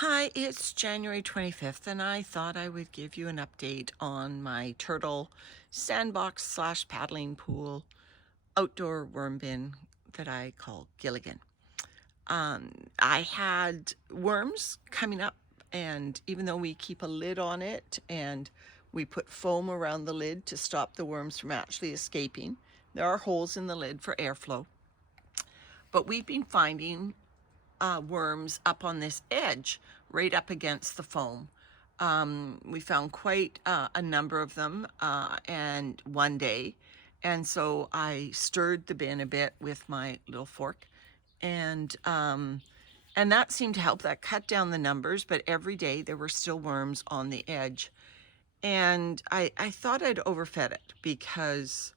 Hi, it's January 25th, and I thought I would give you an update on my turtle sandbox slash paddling pool outdoor worm bin that I call Gilligan. I had worms coming up, and even though we keep a lid on it and we put foam around the lid to stop the worms from actually escaping, there are holes in the lid for airflow. But we've been finding worms up on this edge, right up against the foam. We found quite a number of them and one day. And so I stirred the bin a bit with my little fork and that seemed to help. That cut down the numbers, but every day there were still worms on the edge. And I thought I'd overfed it because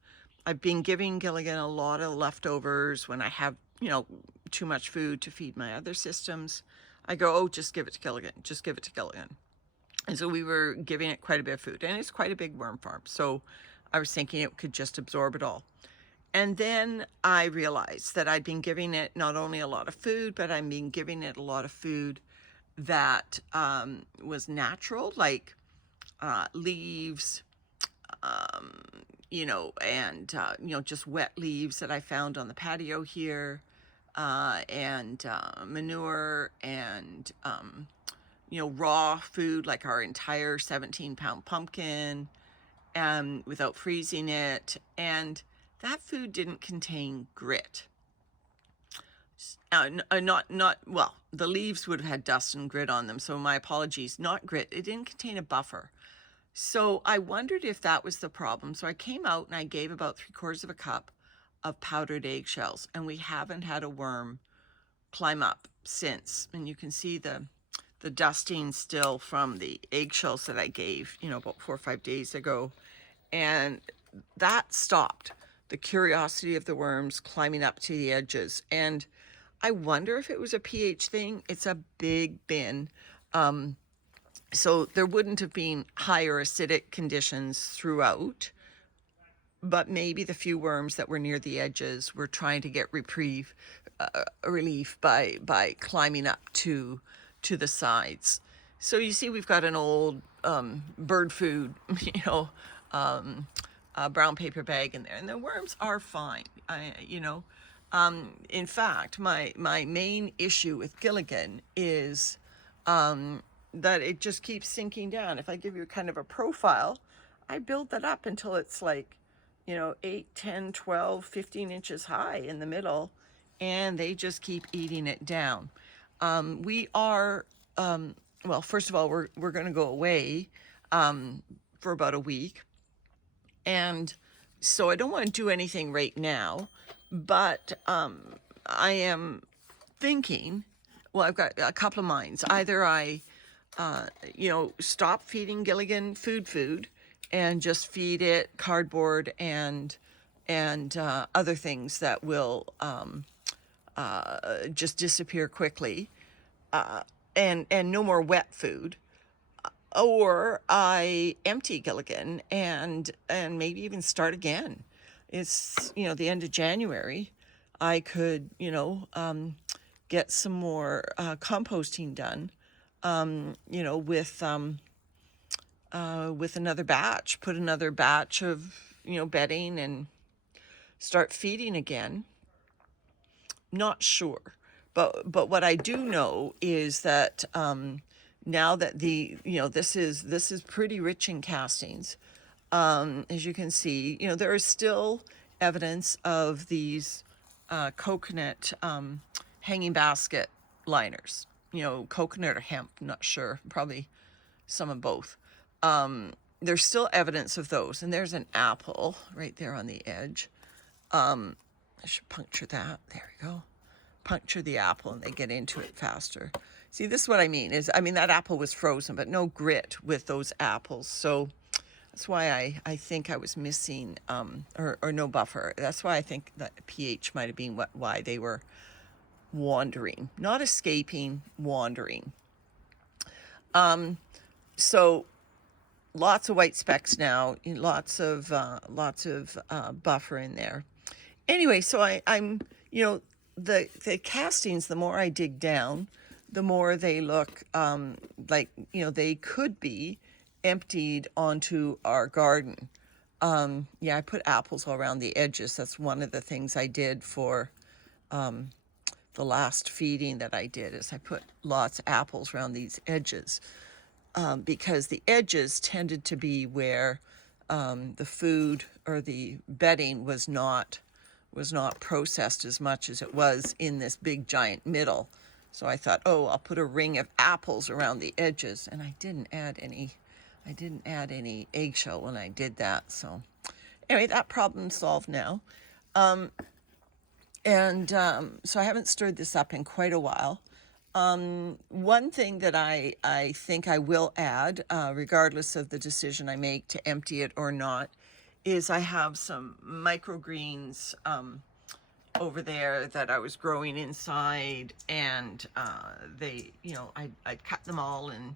I've been giving Gilligan a lot of leftovers when I have, too much food to feed my other systems. I go, oh, just give it to Gilligan, just give it to Gilligan. And so we were giving it quite a bit of food, and it's quite a big worm farm. So I was thinking it could just absorb it all. And then I realized that I'd been giving it not only a lot of food, but I've been giving it a lot of food that was natural, like leaves, just wet leaves that I found on the patio here, and manure and, raw food like our entire 17-pound pumpkin without freezing it. And that food didn't contain grit. Well, the leaves would have had dust and grit on them, so my apologies, not grit. It didn't contain a buffer. So I wondered if that was the problem. So I came out and I gave about 3/4 of a cup of powdered eggshells, and we haven't had a worm climb up since. And you can see the dusting still from the eggshells that I gave, about 4 or 5 days ago. And that stopped the curiosity of the worms climbing up to the edges. And I wonder if it was a pH thing. It's a big bin. So there wouldn't have been higher acidic conditions throughout, but maybe the few worms that were near the edges were trying to get relief by climbing up to the sides. So you see, we've got an old bird food, brown paper bag in there, and the worms are fine. In fact, my main issue with Gilligan is that it just keeps sinking down. If I give you kind of a profile, I build that up until it's like, 8, 10, 12, 15 inches high in the middle, and they just keep eating it down. We are, well, first of all, we're going to go away for about a week. And so I don't want to do anything right now, but I am thinking, well, I've got a couple of minds. Either I stop feeding Gilligan food and just feed it cardboard and other things that will just disappear quickly, and no more wet food. Or I empty Gilligan and maybe even start again. It's, the end of January. I could, get some more composting done, with another batch, put another batch of, bedding and start feeding again. Not sure. But what I do know is that now that this is pretty rich in castings. As you can see, there is still evidence of these coconut hanging basket liners. Coconut or hemp, not sure, probably some of both. There's still evidence of those, and there's an apple right there on the edge. I should puncture that. There we go. Puncture the apple and they get into it faster. See, this is what I mean that apple was frozen, but no grit with those apples. So that's why I think I was missing, or no buffer. That's why I think that pH might have been why they were wandering, not escaping, wandering. So lots of white specks now, lots of buffer in there. Anyway, so I'm the castings, the more I dig down, the more they look like, you know, they could be emptied onto our garden. Yeah, I put apples all around the edges. That's one of the things I did for the last feeding that I did, is I put lots of apples around these edges, because the edges tended to be where the food or the bedding was not processed as much as it was in this big giant middle. So I thought, oh, I'll put a ring of apples around the edges, and I didn't add any eggshell when I did that. So anyway, that problem's solved now. So I haven't stirred this up in quite a while. One thing that I think I will add, regardless of the decision I make to empty it or not, is I have some microgreens over there that I was growing inside, and they, you know, I'd cut them all, and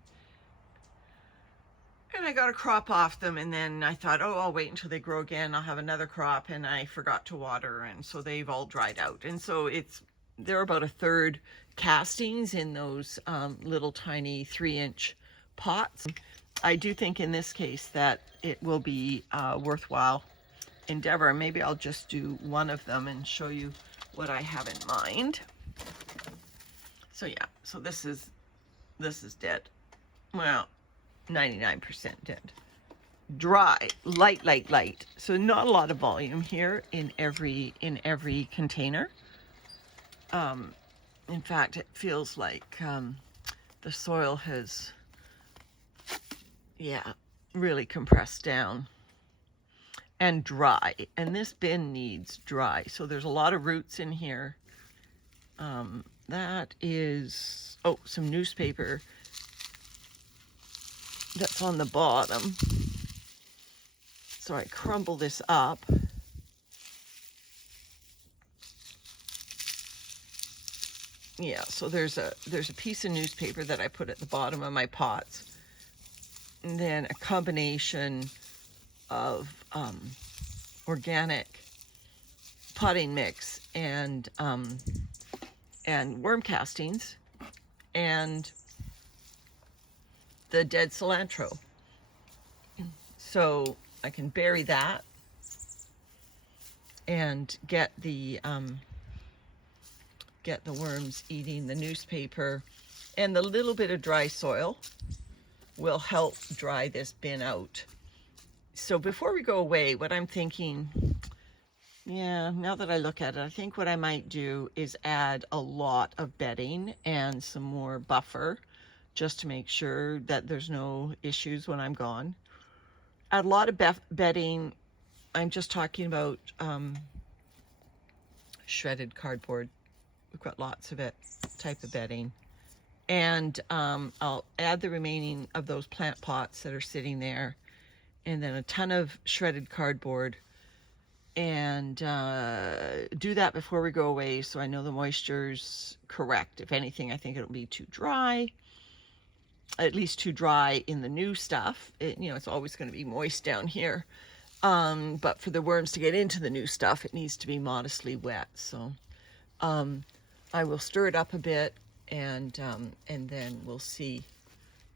I got a crop off them, and then I thought, oh, I'll wait until they grow again, I'll have another crop, and I forgot to water, and so they've all dried out. And so they're about a third castings in those little tiny 3-inch pots. I do think in this case that it will be a worthwhile endeavor. Maybe I'll just do one of them and show you what I have in mind. So yeah, so this is dead. Well, 99% dead. Dry, light. So not a lot of volume here in every container. In fact, it feels like the soil has, yeah, really compressed down. And dry, and this bin needs dry. So there's a lot of roots in here. That is, oh, some newspaper that's on the bottom. So I crumble this up. Yeah, so there's a piece of newspaper that I put at the bottom of my pots, and then a combination of organic potting mix and worm castings and the dead cilantro. So I can bury that and get the worms eating the newspaper, and the little bit of dry soil will help dry this bin out. So before we go away, what I'm thinking, yeah, now that I look at it, I think what I might do is add a lot of bedding and some more buffer, just to make sure that there's no issues when I'm gone. Add a lot of bedding. I'm just talking about shredded cardboard. We've got lots of it, type of bedding. And I'll add the remaining of those plant pots that are sitting there, and then a ton of shredded cardboard, and do that before we go away, so I know the moisture's correct. If anything, I think it'll be too dry, at least too dry in the new stuff. You know, it's always going to be moist down here, but for the worms to get into the new stuff, it needs to be modestly wet. So I will stir it up a bit, and then we'll see.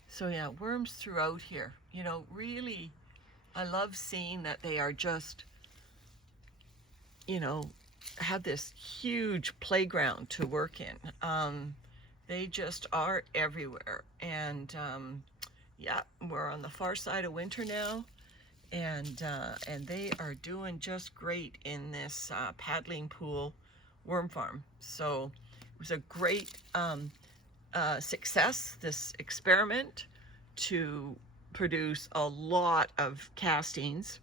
So yeah, worms throughout here, you know, really, I love seeing that they are just, you know, have this huge playground to work in. They just are everywhere. And yeah, we're on the far side of winter now, and they are doing just great in this paddling pool worm farm. So it was a great success, this experiment, to produce a lot of castings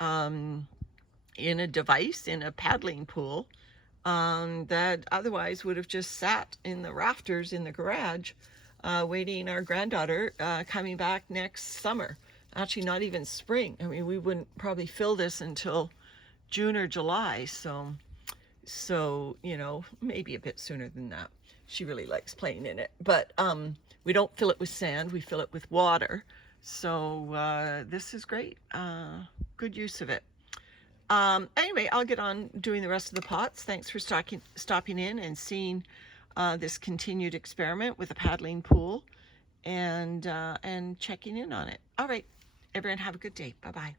in a device, in a paddling pool, that otherwise would have just sat in the rafters in the garage, waiting our granddaughter coming back next summer. Actually, not even spring. I mean, we wouldn't probably fill this until June or July. So, you know, maybe a bit sooner than that. She really likes playing in it. But we don't fill it with sand, we fill it with water. So this is great. Good use of it. Anyway, I'll get on doing the rest of the pots. Thanks for stopping in and seeing this continued experiment with a paddling pool and checking in on it. All right, everyone, have a good day. Bye bye.